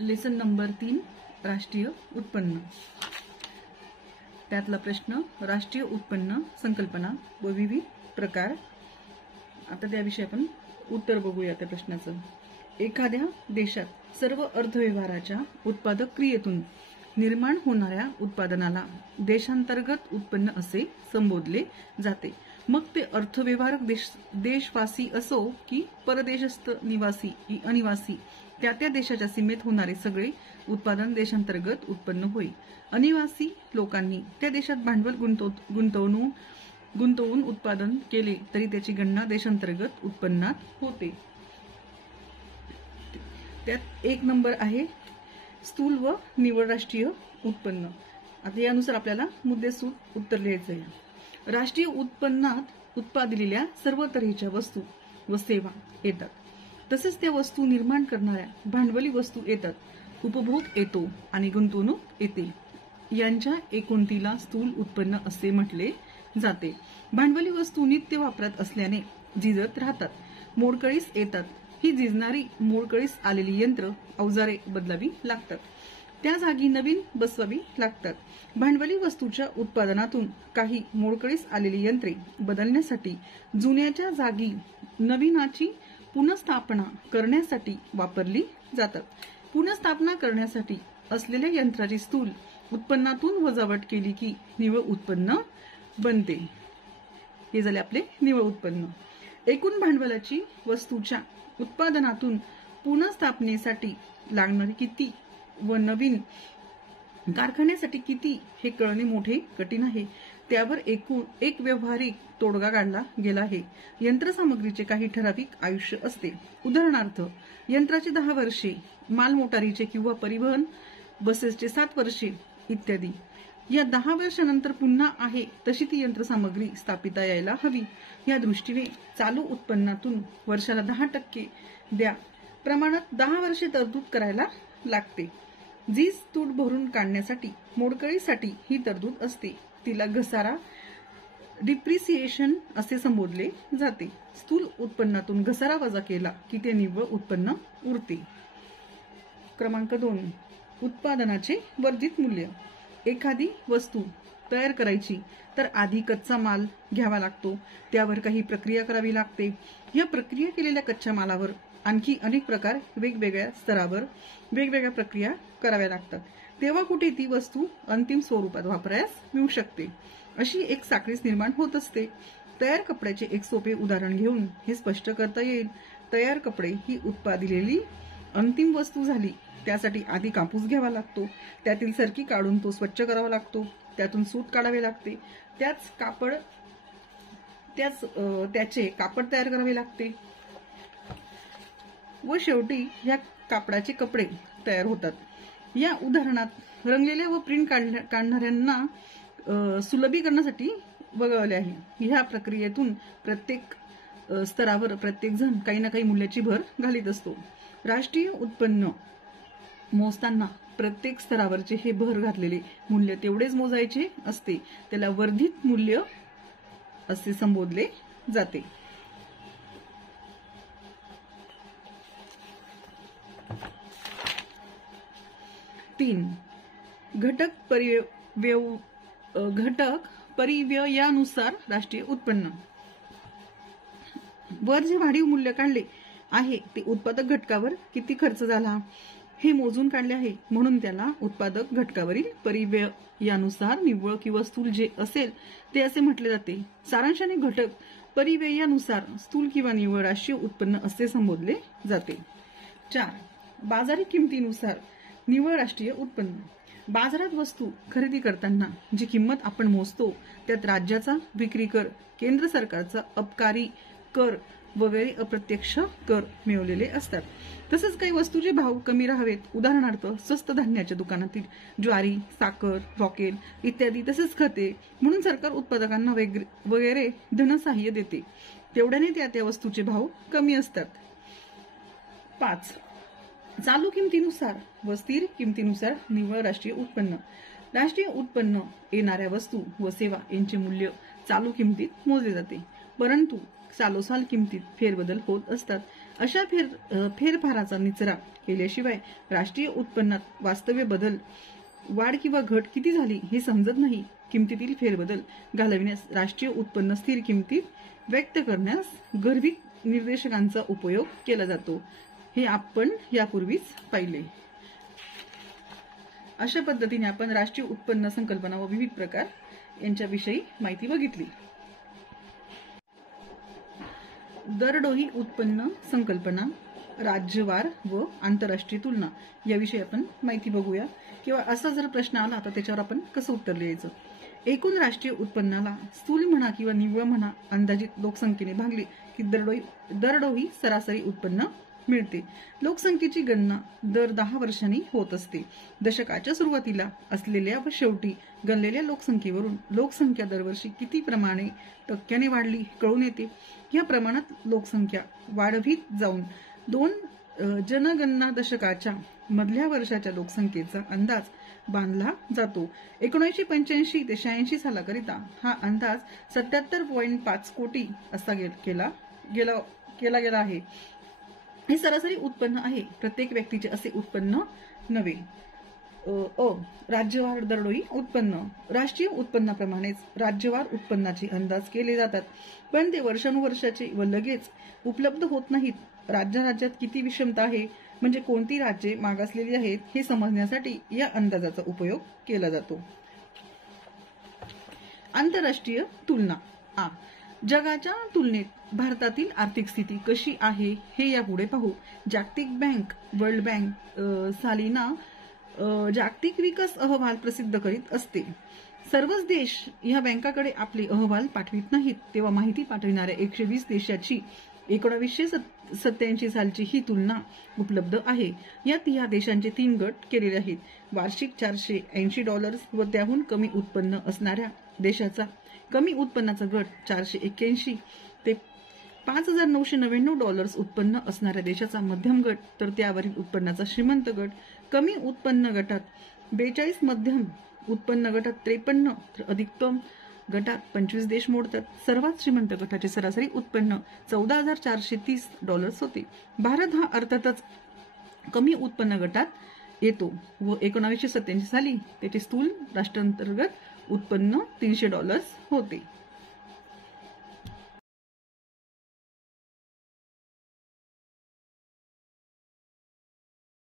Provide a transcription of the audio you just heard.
Lesson number 3 राष्ट्रीय उत्पन्न। त्यातला प्रश्न राष्ट्रीय उत्पन्न संकल्पना व विविध प्रकार। आता त्याविषयी आपण उत्तर बघूया त्या प्रश्नाचं। एखाद्या देशात सर्व अर्थव्यवहाराच्या उत्पादक क्रियेतून निर्माण होणाऱ्या उत्पादनाला देशांतर्गत उत्पन्न असे संबोधले जाते। मग ते अर्थव्यवहारक देशवासी असो की परदेशस्थ निवासी की अनिवासी, त्या देशाच्या सीमेत होणारे सगळे उत्पादन देशांतर्गत उत्पन्न होय। अनिवासी लोकांनी त्या देशात भांडवल गुंतवून उत्पादन केले तरी त्याची गणना देशांतर्गत उत्पन्नात होते। त्यात 1 नंबर आहे स्थूल व निव्वळ राष्ट्रीय उत्पन्न। आता यानुसार आपल्याला मुद्देसूद उत्तर लिहायचे आहे। राष्ट्रीय उत्पन्नात उत्पादिलेल्या सर्व तऱ्हेच्या वस्तू व सेवा येतात, तसेच त्या वस्तू निर्माण करणाऱ्या भांडवली वस्तू येतात, उपभोग येतो आणि गुंतवणूक येते। यांच्या एकूणतीला स्थूल उत्पन्न असे म्हटले जाते। भांडवली वस्तू नित्य वापरात असल्याने झिजत राहतात, मोडकळीस येतात। ही झिजणारी मोडकळीस आलेली यंत्र अवजारे बदलावी लागतात, त्या जागी नवीन बसवावी लागतात। भांडवली वस्तूच्या उत्पादनातून काही मोडकळीस आलेली यंत्रे बदलण्यासाठी जुन्याच्या जागी नवीनाची पुनर्स्थापना करण्यासाठी वापरली जातात। पुनर्स्थापना करण्यासाठी असलेल्या यंत्राची स्थूल उत्पन्नातून वजावट केली की निव्वळ उत्पन्न बनते। हे झाले आपले निव्वळ उत्पन्न। एकूण भांडवलाची वस्तूच्या उत्पादनातून पुनर्स्थापनेसाठी लागणारी किती व नवीन कारखान्यासाठी किती हे कळणे मोठे कठीण आहे। त्यावर एक व्यावहारिक तोडगा काढला गेला आहे। यंत्रसामग्रीचे काही ठराविक आयुष्य असते। उदाहरणार्थ यंत्राचे 10 वर्षे, मालमोटारीचे किंवा परिवहन बसेसचे 7 वर्षे इत्यादी। या 10 वर्षानंतर पुन्हा आहे तशी ती यंत्रसामग्री स्थापिता यायला हवी। या दृष्टीने चालू उत्पन्नातून वर्षाला 10% द्या प्रमाणात 10 वर्षे तरतूद करायला लागते। झीज तूट भरून काढण्यासाठी मोडकळीसाठी ही तरतूद असते, तिला घसारा डिप्रिसिएशन असे संबोधले जाते। स्थूल उत्पन्नातून घसारा वजा केला की ते निव्वळ उत्पन्न उरते। क्रमांक 2 उत्पादनाचे वर्धित मूल्य। एखादी वस्तू तयार करायची तर आधी कच्चा माल घ्यावा लागतो, त्यावर काही प्रक्रिया करावी लागते। या प्रक्रिया केलेल्या कच्च्या मालावर आणखी अनेक प्रकार वेगवेगळ्या स्तरावर वेगवेगळ्या प्रक्रिया कराव्या लागतात, तेव्हा कुठे ती वस्तू अंतिम स्वरूपात वापरायास मिळू शकते। अशी एक साखळीच निर्माण होत असते। तयार कपड्याचे एक सोपे उदाहरण घेऊन हे स्पष्ट करता येईल। तयार कपडे ही उत्पादिलेली अंतिम वस्तू झाली। त्यासाठी आधी कापूस घ्यावा लागतो, त्यातील सरकी काढून तो स्वच्छ करावा लागतो, त्यातून सूत काढावे लागते, त्याचे कापड तयार करावे लागते व शेवटी या कापडाचे कपडे तयार होतात। या उदाहरणात रंगलेल्या व प्रिंट काढणाऱ्यांना सुलभीकरणासाठी वगळले आहे। ह्या प्रक्रियेतून प्रत्येक स्तरावर प्रत्येक जण काही ना काही मूल्याची भर घालीत असतो। राष्ट्रीय उत्पन्न मोजताना प्रत्येक स्तरावरचे हे भर घातलेले मूल्य तेवढेच मोजायचे असते, त्याला वर्धित मूल्य असे संबोधले जाते। घटक परिव्ययानुसार राष्ट्रीय उत्पन्न। वर जे वाढीव मूल्य काढले आहे ते उत्पादक घटकावर किती खर्च झाला हे मोजून काढले आहे, म्हणून त्याला उत्पादक घटकावरील परिव्ययानुसार निव्वळ किंवा स्थूल जे असेल ते असे म्हटले जाते। सारांशाने घटक परिव्ययानुसार स्थूल किंवा निव्वळ राष्ट्रीय उत्पन्न असे संबोधले जाते। 4 बाजारी किमतीनुसार निव्वळ राष्ट्रीय उत्पन्न। बाजारात वस्तू खरेदी करताना जी किंमत आपण मोजतो त्यात राज्याचा विक्री कर, केंद्र सरकारचा अबकारी कर वगैरे अप्रत्यक्ष कर मिळवलेले असतात। तसेच काही वस्तूचे भाव कमी राहावेत, उदाहरणार्थ स्वस्त धान्याच्या दुकानातील ज्वारी, साखर, रॉकेल इत्यादी, तसेच खते, म्हणून सरकार उत्पादकांना वगैरे धनसहाय्य देते, तेवढ्याने त्या वस्तूचे भाव कमी असतात। 5 चालू किमतीनुसार व स्थिर किमतीनुसार निव्वळ राष्ट्रीय उत्पन्न। राष्ट्रीय उत्पन्न येणाऱ्या वस्तू व सेवा यांचे मूल्य चालू किमतीत मोजले जाते, परंतु सालोसाल किमतीत फेरबदल होत असतात। अशा फेरफाराचा निचरा केल्याशिवाय राष्ट्रीय उत्पन्नात वास्तव्य बदल वाढ किंवा घट किती झाली हे समजत नाही. किमतीतील फेरबदल घालविण्यास राष्ट्रीय उत्पन्न स्थिर किमतीत व्यक्त करण्यास गर्भित निर्देशकांचा उपयोग केला जातो. हे आपण यापूर्वीच पाहिले. अशा पद्धतीने आपण राष्ट्रीय उत्पन्न संकल्पना व विविध प्रकार यांच्याविषयी माहिती बघितली. दरडोई उत्पन्न संकल्पना, राज्यवार व आंतरराष्ट्रीय तुलना याविषयी आपण माहिती बघूया. किंवा असा जर प्रश्न आला तर त्याच्यावर आपण कसं उत्तर लिहायचं. एकूण राष्ट्रीय उत्पन्नाला स्थूल म्हणा किंवा निव्वळ म्हणा अंदाजित लोकसंख्येने भागले की दरडोई सरासरी उत्पन्न मिळते. लोकसंख्येची गणना दर 10 वर्षांनी होत असते. दशकाच्या सुरुवातीला असलेल्या व शेवटी गणलेल्या लोकसंख्येवरून लोकसंख्या दरवर्षी किती प्रमाणे टक्क्याने वाढली कळून येते. या प्रमाणात लोकसंख्या वाढवीत जाऊन 2 जनगणना दशकाच्या मधल्या वर्षाच्या लोकसंख्येचा अंदाज बांधला जातो. 1985 ते 86 सालाकरिता हा अंदाज 77.5 कोटी असा केला गेला आहे. हे सरासरी उत्पन्न आहे, प्रत्येक व्यक्तीचे असे उत्पन्न नव्हे. राज्यवार दरडोई उत्पन्न. राष्ट्रीय उत्पन्नाप्रमाणेच राज्यवार उत्पन्नाचे अंदाज केले जातात, पण ते वर्षानुवर्षाचे व लगेच उपलब्ध होत नाहीत. राज्यात किती विषमता आहे म्हणजे कोणती राज्ये मागासलेली आहेत हे समजण्यासाठी या अंदाजाचा उपयोग केला जातो. आंतरराष्ट्रीय तुलना. जगाच्या तुलनेत भारतातील आर्थिक स्थिती कशी आहे हे यापुढे पाहू. जागतिक बँक, वर्ल्ड बँक सालिना जागतिक विकास अहवाल प्रसिद्ध करीत असते. सर्वच देश या बँकाकडे आपले अहवाल पाठवित नाहीत. तेव्हा माहिती पाठविणाऱ्या 120 देशाची 1987 सालची ही तुलना उपलब्ध आहे. यात या देशांचे 3 गट केलेले आहेत. वार्षिक $480 व त्याहून कमी उत्पन्न असणाऱ्या देशाचा कमी उत्पन्नाचा गट, 481 ते $5,999 उत्पन्न असणाऱ्या देशाचा मध्यम गट, तर त्यावरील उत्पन्नाचा श्रीमंत गट. कमी उत्पन्न गटात 42, मध्यम उत्पन्न गटात 53 तर अधिकतम गटात 25 देश मोडतात. सर्वात श्रीमंत गटाचे सरासरी उत्पन्न $14,430 होते. भारत हा अर्थातच कमी उत्पन्न गटात येतो व 1987 साली त्याचे स्थूल राष्ट्रांतर्गत उत्पन्न $300 होते.